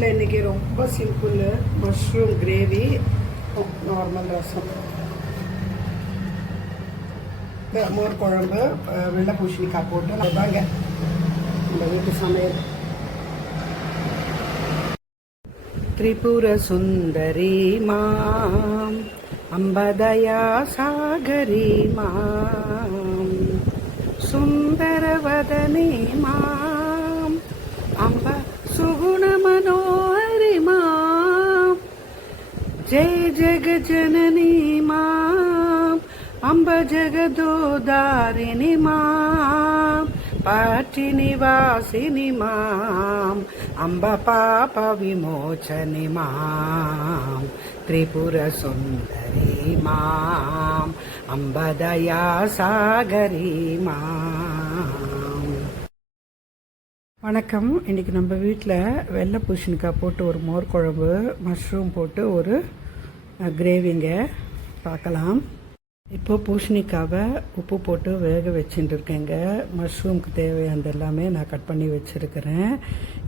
வீட்டில் இன்றைக்கி ரொம்ப சிம்பிள் மஷ்ரூம் கிரேவி, நார்மல் ரசம், மோர் குழம்பு, வெள்ளை பூசணிக்காய் போட்டு அதுதாங்க இந்த வீட்டு சமையல். திரிபுர சுந்தரி மாம் அம்பதயா சாகரி மாம் சுந்தரவதனி மாம் அம்ப சுகுண மனோஹரி மாம் ஜெய ஜெக ஜனனி மாம் அம்ப ஜெகதோதாரிணி மாம் பாட்டி நிவாசினி மாம் அம்ப பாப விமோச்சனி மாம் திரிபுர சுந்தரி மாம் அம்பதயா சாகரி மாம். வணக்கம். இன்றைக்கி நம்ம வீட்டில் வெள்ளை பூசணிக்காய் போட்டு ஒரு மோர் குழம்பு, மஷ்ரூம் போட்டு ஒரு கிரேவிங்க பார்க்கலாம். இப்போது பூசணிக்காவை உப்பு போட்டு வேக வச்சுட்டு இருக்கேங்க. மஷ்ரூம்க்கு தேவையானது எல்லாமே நான் கட் பண்ணி வச்சுருக்கிறேன்.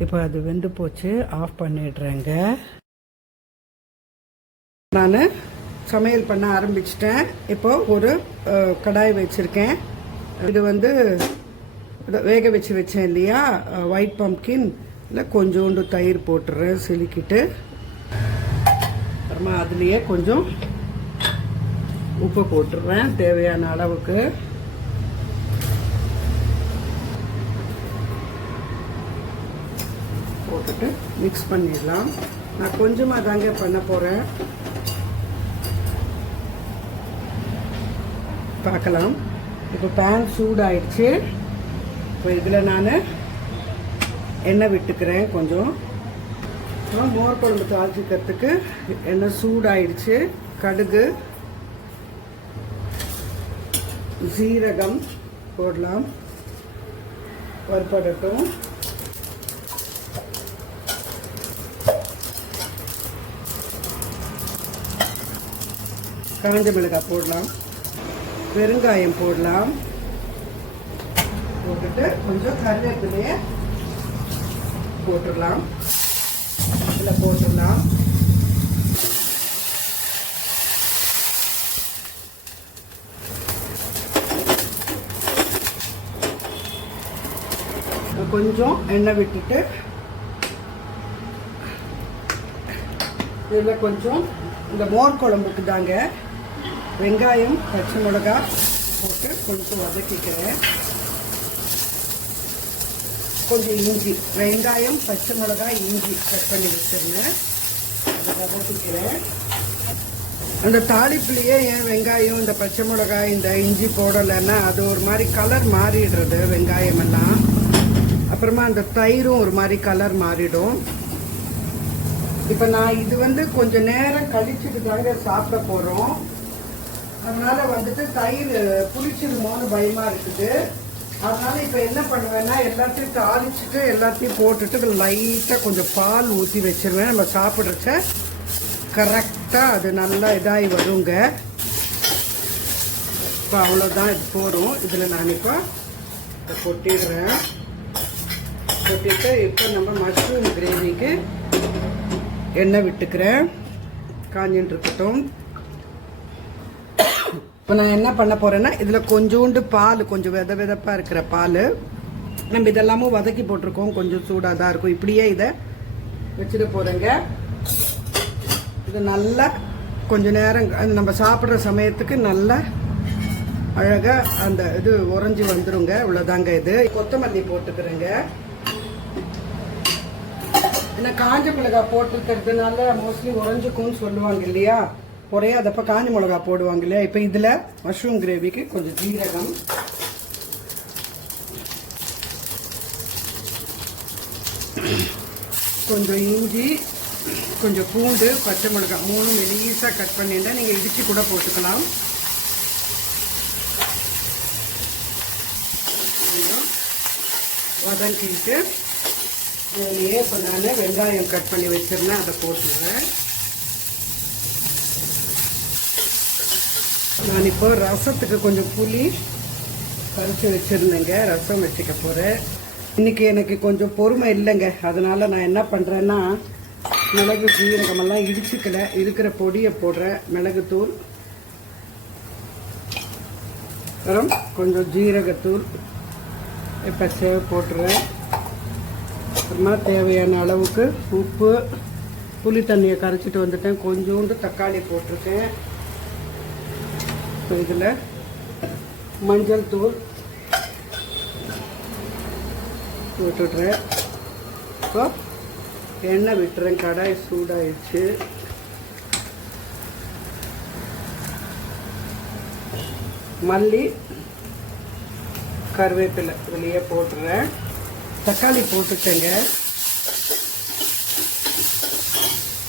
இப்போ அது வெந்து போச்சு, ஆஃப் பண்ணிடுறேங்க. நான் சமையல் பண்ண ஆரம்பிச்சிட்டேன். இப்போது ஒரு கடாய் வச்சுருக்கேன். இது வேக வச்சேன் இல்லையா, ஒயிட் பம்ப்கின், இல்லை கொஞ்சோண்டு தயிர் போட்டுறேன் சிலிக்கிட்டு. அப்புறமா அதுலேயே கொஞ்சம் உப்பு போட்டுடுறேன் தேவையான அளவுக்கு. போட்டுட்டு மிக்ஸ் பண்ணிடலாம். நான் கொஞ்சமாக தாங்க பண்ண போகிறேன், பார்க்கலாம். இப்போ பேன் சூடாயிடுச்சு. இப்போ இதில் நான் எண்ணெய் விட்டுக்கிறேன் கொஞ்சம். மோர் குழம்பு தாளிச்சிக்கிறதுக்கு எண்ணெய் சூடாயிடுச்சு. கடுகு, ஜீரகம் போடலாம், வறுபடட்டும். காஞ்ச மிளகாய் போடலாம், பெருங்காயம் போடலாம். போட்டுட்டு கொஞ்சம் கருவேப்பிலையை போட்டுடலாம். இதில் போட்டுடலாம். கொஞ்சம் எண்ணெய் விட்டுட்டு இதில் கொஞ்சம் இந்த மோர் குழம்புக்கு தாங்க வெங்காயம், பச்சை மிளகாய் போட்டு கொஞ்சம் வதக்கிக்கிறேன். கொஞ்சம் இஞ்சி, வெங்காயம், பச்சை மிளகாய், இஞ்சி கட் பண்ணி வச்சுருந்தேன், அதை வதக்கிக்கிறேன். அந்த தாளிப்புலேயே ஏன் வெங்காயம், இந்த பச்சை மிளகாய், இந்த இஞ்சி போடலைன்னா அது ஒரு மாதிரி கலர் மாறிடுறது வெங்காயமெல்லாம். அப்புறமா அந்த தயிரும் ஒரு மாதிரி கலர் மாறிடும். இப்போ நான் இது கொஞ்சம் நேரம் கழிச்சுட்டு தாங்க சாப்பிட போகிறோம். அதனால் தயிர் புளிச்சிருமோன்னு பயமாக இருக்குது. அதனால் இப்போ என்ன பண்ணுவேன்னா எல்லாத்தையும் தாளிச்சுட்டு எல்லாத்தையும் போட்டுட்டு லைட்டாக கொஞ்சம் பால் ஊற்றி வச்சிருவேன். நம்ம சாப்பிட்றச்ச கரெக்டாக அது நல்லா இதாகி வருங்க. இப்போ அவ்வளோதான், இது போதும். இதில் நான் இப்போ கொட்டிடுறேன். கொட்டிட்டு இப்போ நம்ம மஷ்ரூம் கிரேவிக்கு எண்ணெய் விட்டுக்கிறேன். காஞ்சின்னு இருக்கட்டும். இப்போ நான் என்ன பண்ண போகிறேன்னா இதில் கொஞ்சோண்டு பால், கொஞ்சம் வெதப்பாக இருக்கிற பால், நம்ம இதெல்லாமும் வதக்கி போட்டிருக்கோம், கொஞ்சம் சூடாக தான் இருக்கும். இப்படியே இதை வச்சுட்டு போகிறேங்க. இது நல்லா கொஞ்சம் நேரம் நம்ம சாப்பிட்ற சமயத்துக்கு நல்லா அழகாக அந்த இது உறைஞ்சி வந்துடுங்க. இவ்வளோதாங்க. இது கொத்தமல்லி போட்டுக்கிறேங்க. ஏன்னா காஞ்ச மிளகாய் போட்டுருக்கிறதுனால மோஸ்ட்லி உறைஞ்சிக்கும்னு சொல்லுவாங்க இல்லையா, குறையாதப்ப காஞ்ச மிளகாய் போடுவாங்க இல்லையா. இப்போ இதில் மஷ்ரூம் கிரேவிக்கு கொஞ்சம் ஜீரகம், கொஞ்சம் இஞ்சி, கொஞ்சம் பூண்டு, பச்சை மிளகாய் 3 மெலிசாக கட் பண்ணியிருந்தா நீங்கள் இடித்து கூட போட்டுக்கலாம். வதக்கிட்டு இதுலேயே இப்போ நான் வெங்காயம் கட் பண்ணி வச்சிருந்தேன், அதை போட்டுருவேன். நான் இப்போ ரசத்துக்கு கொஞ்சம் புளி பறித்து வச்சுருந்தேங்க, ரசம் வச்சுக்க போகிறேன். இன்றைக்கி எனக்கு கொஞ்சம் பொறுமை இல்லைங்க. அதனால் நான் என்ன பண்ணுறேன்னா மிளகு சீரகமெல்லாம் இடிச்சுக்கல, இருக்கிற பொடியை போடுறேன். மிளகுத்தூள், அப்புறம் கொஞ்சம் ஜீரகத்தூள் பச்சை போட்டுறேன். அப்புறமா தேவையான அளவுக்கு உப்பு, புளி தண்ணியை கரைச்சிட்டு வந்துட்டேன். கொஞ்சோண்டு தக்காளி போட்டிருக்கேன். இப்போ இதில் மஞ்சள் தூள் விட்டுடுறேன். இப்போ எண்ணெய் விட்டுறேன். கடாய் சூடாயிடுச்சு. மல்லி, கருவேப்பிலை இதுலேயே போட்டுறேன். தக்காளி போட்டுட்டேங்க.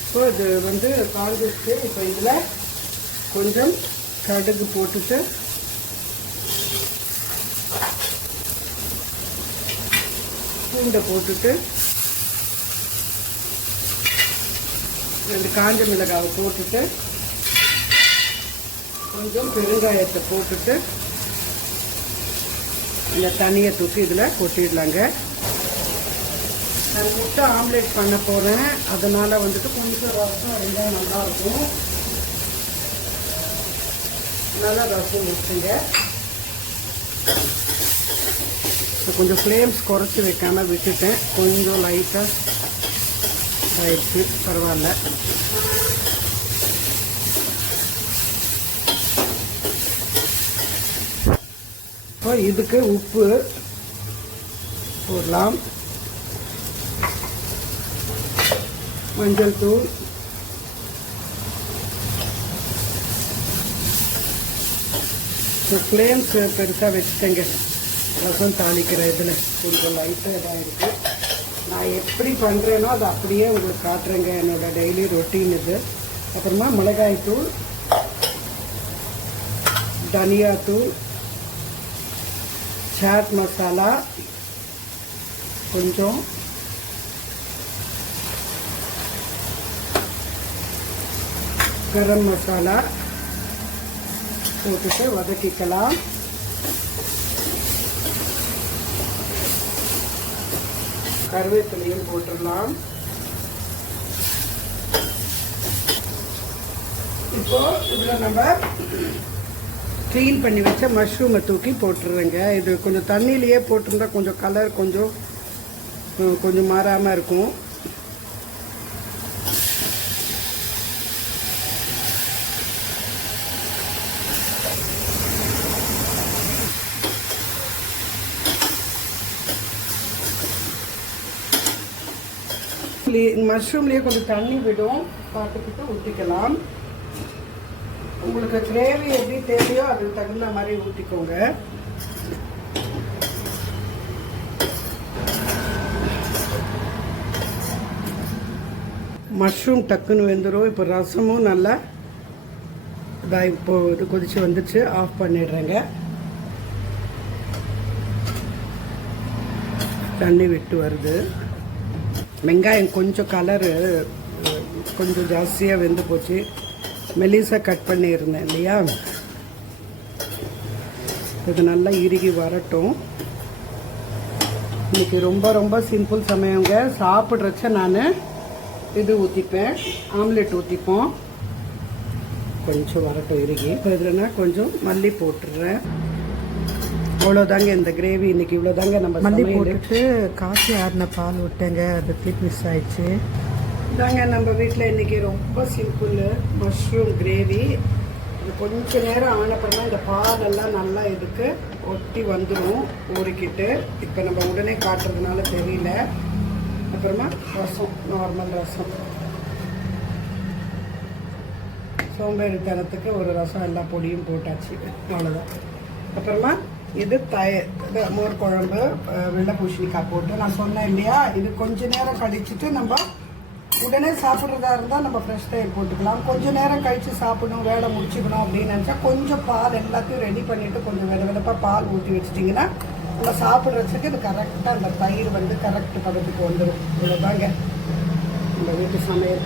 இப்போ இது வந்து காஞ்சிச்சு. இப்போ இதில் கொஞ்சம் கடுகு போட்டுட்டு பூண்டை போட்டுட்டு 2 காஞ்ச மிளகாவை போட்டுட்டு கொஞ்சம் பெருங்காயத்தை போட்டுட்டு இந்த தண்ணியை தூக்கி இதில் கொட்டிடலாங்க. நான் முட்டை ஆம்லேட் பண்ண போகிறேன். அதனால் வந்துட்டு கொஞ்சம் ரசம் இருந்தால் நல்லாயிருக்கும். நல்லா ரசம் வச்சுங்க. கொஞ்சம் ஃப்ளேம்ஸ் குறைச்சி வைக்காமல் விட்டுட்டேன். கொஞ்சம் லைட்டாக ஆயிடுச்சு, பரவாயில்ல. இப்போ இதுக்கு உப்பு போடலாம், மஞ்சள் தூள், ஃப்ளேம்ஸ் பெருசாக வச்சுட்டேங்க. ரசம் தாளிக்கிற இதில் கொஞ்சம் லைட்டாக இதாக இருக்குது. நான் எப்படி பண்ணுறேனோ அதை அப்படியே உங்களுக்கு காட்டுறேங்க. என்னோட டெய்லி ரொட்டீன் இது. அப்புறமா மிளகாய்த்தூள், தனியாத்தூள், சாட் மசாலா கொஞ்சம், கரம் மசாலா போட்டுட்டு வதக்கிக்கலாம். கருவேப்பிலையும் போட்டுடலாம். இப்போ இதில் நம்ம க்ளீன் பண்ணி வச்ச மஷ்ரூமை தூக்கி போட்டுருங்க. இது கொஞ்சம் தண்ணியிலேயே போட்டிருந்தா கொஞ்சம் கலர் கொஞ்சம் மாறாமல் இருக்கும். மஷ்ரூம்லேயே கொஞ்சம் தண்ணி விடும், பார்த்துக்கிட்டு ஊற்றிக்கலாம். உங்களுக்கு கிரேவி எப்படி தேவையோ அதுக்கு தகுந்த மாதிரி ஊற்றிக்கோங்க. மஷ்ரூம் டக்குன்னு வெந்துடும். இப்போ ரசமும் நல்லா இதாக இப்போ இது கொதிச்சு வந்துச்சு. ஆஃப் பண்ணிடுறேங்க. தண்ணி விட்டு வருது. வெங்காயம் கொஞ்சம் கலரு கொஞ்சம் ஜாஸ்தியாக வெந்து போச்சு. மெலிசாக கட் பண்ணியிருந்தேன் இல்லையா. இது நல்லா இறுகி வரட்டும். இன்றைக்கி ரொம்ப ரொம்ப சிம்பிள் சமையங்க. சாப்பிட்றச்ச நான் இது ஊற்றிப்பேன், ஆம்லெட் ஊற்றிப்போம். கொஞ்சம் வரட்டும் இறுகி. இப்போ இதில் நான் கொஞ்சம் மல்லி போட்டுடுறேன். அவ்வளோதாங்க இந்த கிரேவி. இன்றைக்கி இவ்வளோதாங்க. நம்ம மல்லி போட்டுட்டு காய்ச்சி ஆறின பால் விட்டேங்க. அது கிளிக் மிஸ் ஆயிடுச்சு. இதாங்க நம்ம வீட்டில் இன்றைக்கி ரொம்ப சிம்பிள் மஷ்ரூம் கிரேவி. இது கொஞ்சம் நேரம் ஆனப்பறமா இந்த பாலெல்லாம் நல்லா இதுக்கு ஒட்டி வந்துடும் ஊறிக்கிட்டு. இப்போ நம்ம உடனே காட்டுறதுனால தெரியல. அப்புறமா ரசம், நார்மல் ரசம், சோம்பேறித்தனத்துக்கு ஒரு ரசம், எல்லா பொடியும் போட்டாச்சு, அவ்வளோதான். அப்புறமா இது மோர் குழம்பு, வெள்ளை பூசணிக்காய் போட்டு நான் சொன்னேன் இல்லையா. இது கொஞ்ச நேரம் கழிச்சுட்டு நம்ம உடனே சாப்பிட்றதா இருந்தால் நம்ம ஃப்ரெஷ் தயிர் போட்டுக்கலாம். கொஞ்சம் நேரம் கழித்து சாப்பிடணும், வேலை முடிச்சுக்கணும் அப்படின்னு நினச்சா கொஞ்சம் பால் எல்லாத்தையும் ரெடி பண்ணிவிட்டு கொஞ்சம் வெதப்பாக பால் ஊற்றி வச்சிட்டிங்கன்னா நம்ம சாப்பிட்றதுக்கு இது கரெக்டாக அந்த தயிர் வந்து கரெக்ட் பதத்துக்கு வந்துடும். இவ்வளோதாங்க நம்ம வீட்டு சமையல்.